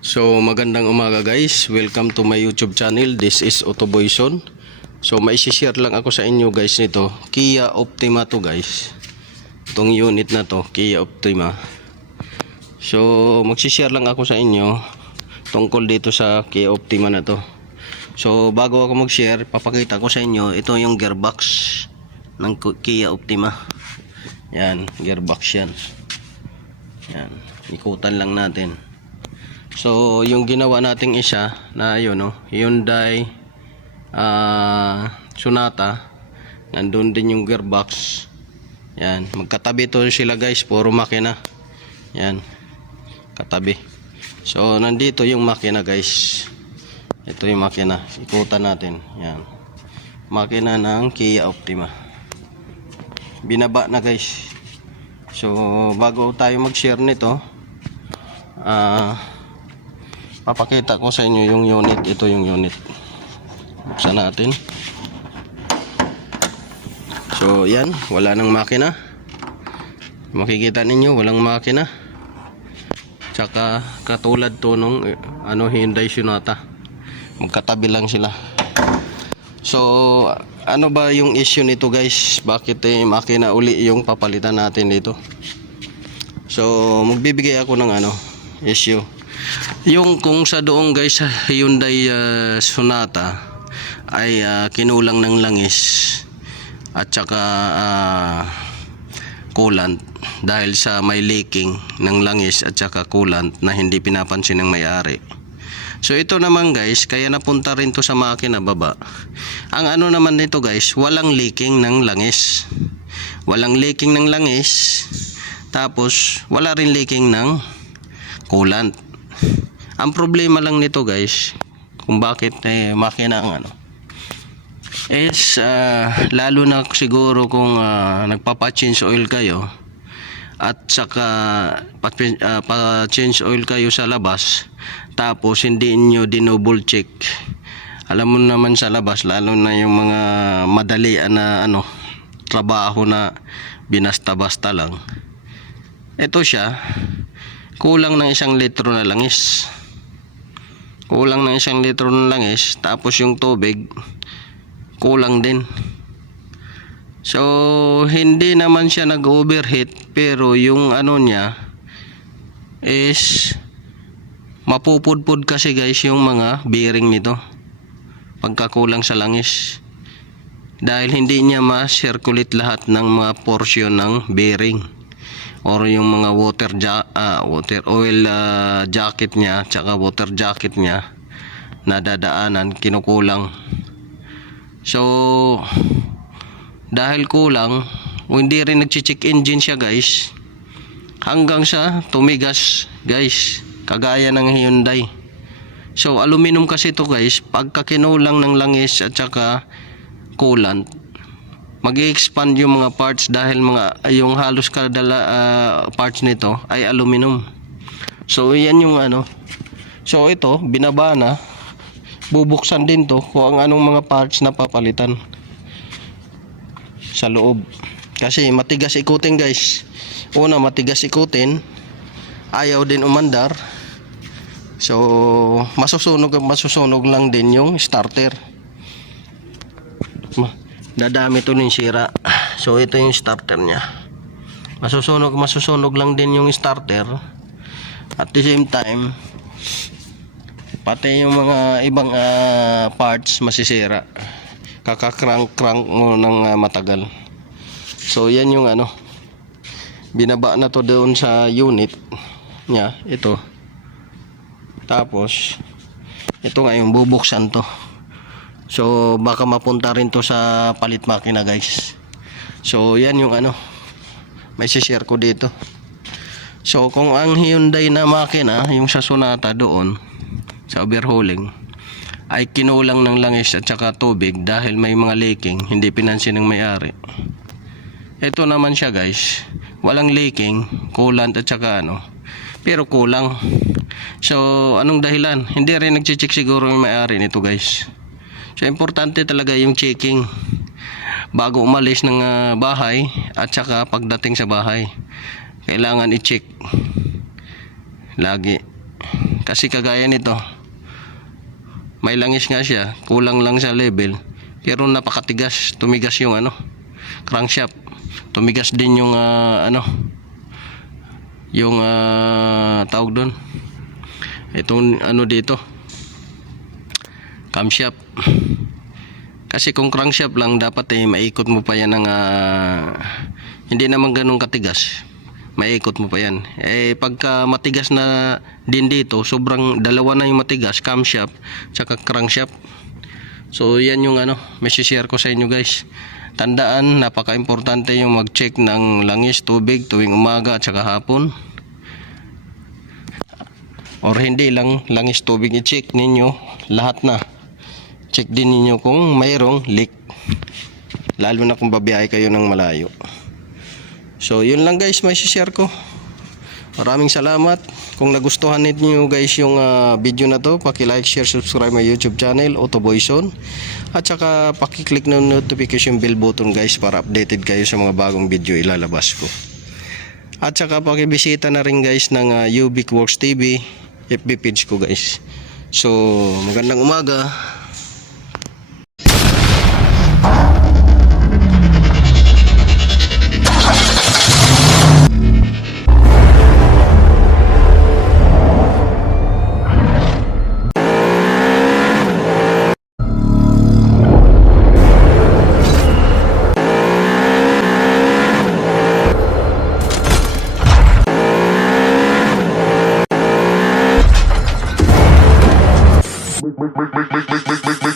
So magandang umaga guys, welcome to my YouTube channel. This is Autoboyson. So maisi-share lang ako sa inyo guys nito, Kia Optima to guys. Itong unit na to, Kia Optima. So magsi-share lang ako sa inyo tungkol dito sa Kia Optima na to. So bago ako mag-share, papakita ko sa inyo, ito yung gearbox ng Kia Optima. Yan, gearbox yan. Yan, ikutan lang natin. So yung ginawa nating isa na yun, no, Hyundai Sonata, nandun din yung gearbox. Yan, magkatabi to sila guys, puro makina. Yan, katabi. So nandito yung makina guys. Ito yung makina, ikutan natin. Yan, makina ng Kia Optima. Binaba na guys. So bago tayo mag-share nito, papakita ko sa inyo yung unit. Ito yung unit. Buksan natin. So yan, wala nang makina. Makikita ninyo, walang makina. Tsaka katulad to nung Hyundai Sonata, magkatabi lang sila. So ano ba yung issue nito guys? Bakit makina uli yung papalitan natin dito? So magbibigay ako ng issue. Yung kung sa doong guys sa Hyundai Sonata ay kinulang ng langis at saka coolant dahil sa may leaking ng langis at saka coolant na hindi pinapansin ng may-ari. So ito naman guys, kaya napunta rin to sa makina baba. Ang naman nito guys, walang leaking ng langis. Walang leaking ng langis, tapos wala rin leaking ng coolant. Ang problema lang nito guys, kung bakit makina ang is lalo na siguro kung nagpapa-change oil kayo at saka pa-change oil kayo sa labas, tapos hindi niyo dinouble check. Alam mo naman sa labas, lalo na yung mga madali na trabaho na binasta-basta lang. Ito siya, kulang ng 1 litro na langis. Kulang ng 1 litro ng langis, tapos yung tubig kulang din. So hindi naman siya nag-overheat, pero yung niya is mapupudpud kasi guys yung mga bearing nito pagkakulang sa langis, dahil hindi niya ma-circulate lahat ng mga portion ng bearing or yung mga water oil jacket niya tsaka water jacket niya na dadaanan, kinukulang. So dahil kulang, hindi rin nag-check engine siya guys, hanggang sa tumigas guys, kagaya ng Hyundai. So aluminum kasi ito guys, pagka kinulang ng langis at saka coolant, mag-i-expand yung mga parts, dahil yung halos kadala parts nito ay aluminum. So yan yung so ito binaba na, bubuksan din to kung anong mga parts na papalitan sa loob, kasi matigas ikutin guys. Una, matigas ikutin, ayaw din umandar. So masusunog lang din yung starter, dadami to ng sira. So ito yung starter nya, masusunog lang din yung starter. At the same time, pati yung mga ibang parts masisira, kakakrank mo ng matagal. So yan yung binaba na to doon sa unit nya, ito. Tapos ito ngayon bubuksan to. So baka mapunta rin to sa palit makina guys. So yan yung may share ko dito. So kung ang Hyundai na makina, yung sa Sonata doon sa overhauling, ay kinulang ng langis at saka tubig dahil may mga leaking, hindi pinansin ng may-ari. Ito naman siya guys, walang leaking, coolant at saka pero kulang. So anong dahilan? Hindi rin nag-check siguro yung may-ari nito guys. So importante talaga yung checking bago umalis ng bahay at saka pagdating sa bahay. Kailangan i-check lagi. Kasi kagaya nito, may langis nga siya, kulang lang sa level, pero napakatigas, tumigas yung crankshaft. Tumigas din yung yung tawag doon. Itong dito, camshaft. Kasi kung crankshaft lang, dapat maikot mo pa yan ng hindi naman ganun katigas. Maikot mo pa yan. Pagka matigas na din dito, sobrang dalawa na yung matigas, camshaft tsaka crankshaft. So yan yung may share ko sa inyo guys. Tandaan, napaka-importante yung mag-check ng langis, tubig tuwing umaga at saka hapon. Or hindi lang langis, tubig, i-check ninyo lahat na. Check din ninyo kung mayroong leak. Lalo na kung babiyahe kayo ng malayo. So yun lang guys, may share ko. Maraming salamat. Kung nagustuhan niyo guys yung video na to, paki-like, share, subscribe my YouTube channel, Otto Boyson. At saka paki-click ng notification bell button guys para updated kayo sa mga bagong video ilalabas ko. At saka paki-bisita na rin guys ng Ubic Works TV FB page ko guys. So magandang umaga. Make